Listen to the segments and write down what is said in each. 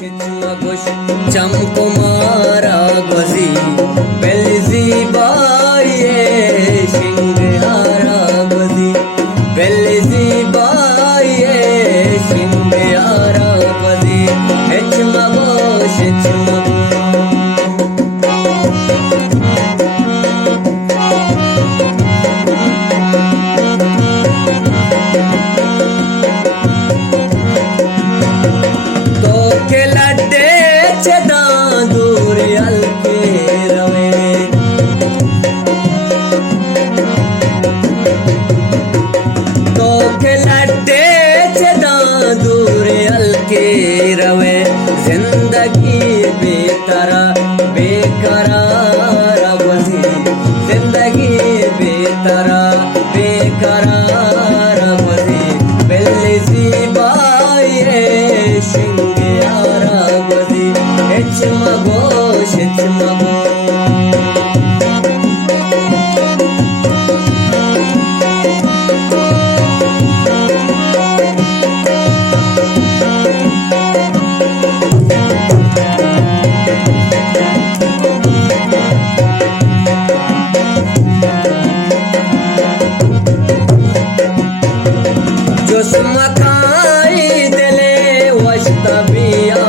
gosh chamkumara gozi belzi baiye shinghara gozi belzi baiye shinghara gozi hechma gosh hechma रवे जिंदगी बेतरा बेकरार बसी जिंदगी बेतरा बेकरार बसी बेलजी बाये शिंगारा बसी हिचमगो शिचमगो मकाई दिले वस्तबिया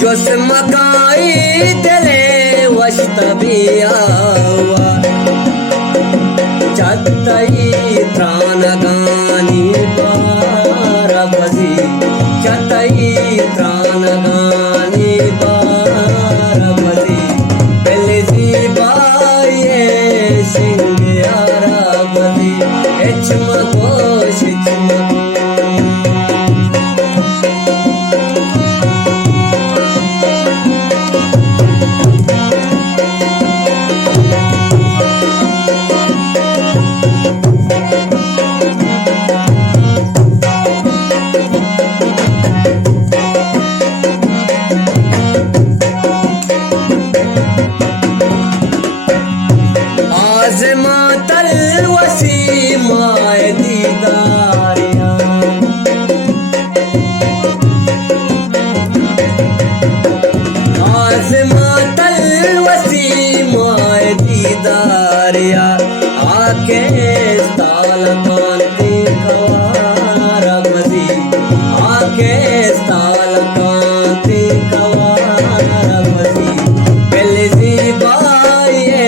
जोस मकाई दिले वस्तबिया चतई त्राण गानी बार बसी चतई त्राण गानी बार बसी बेलजी शिंगारा बसी हिचमगो शिचमगो आज़मातल वसी माए दीदारिया आज़मातल वसी माए दीदारिया आके स्ताल कांति कवारा बसी आके स्ताल कांति कवारा बसी बेलजी बाये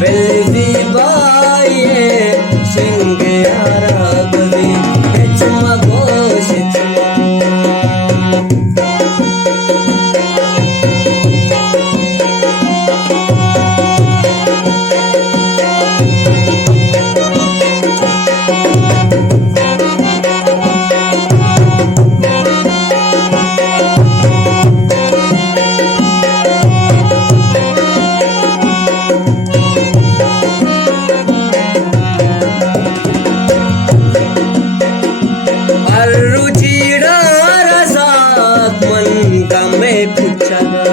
बेलजी बाये शिंगारा बसी हिचमगो रुचिरा रसाक मन का मैं पूछगा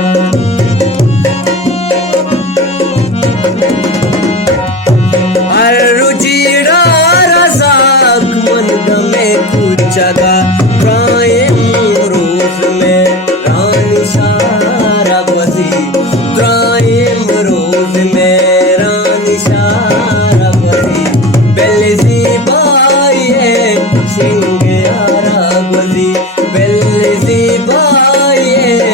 रुचिरा रसाक मन का मैं पूछगा प्रायम रोज में रानी सारा बसी प्रायम रोज में रानी सारा बसी बेलजी बाये शिंगारा बसी बेलजी बाये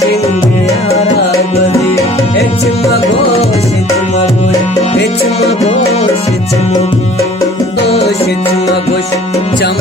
शिंगारा बसी हिचमगो शिचमगो हिचमगो शिचमगो शिचमगो चम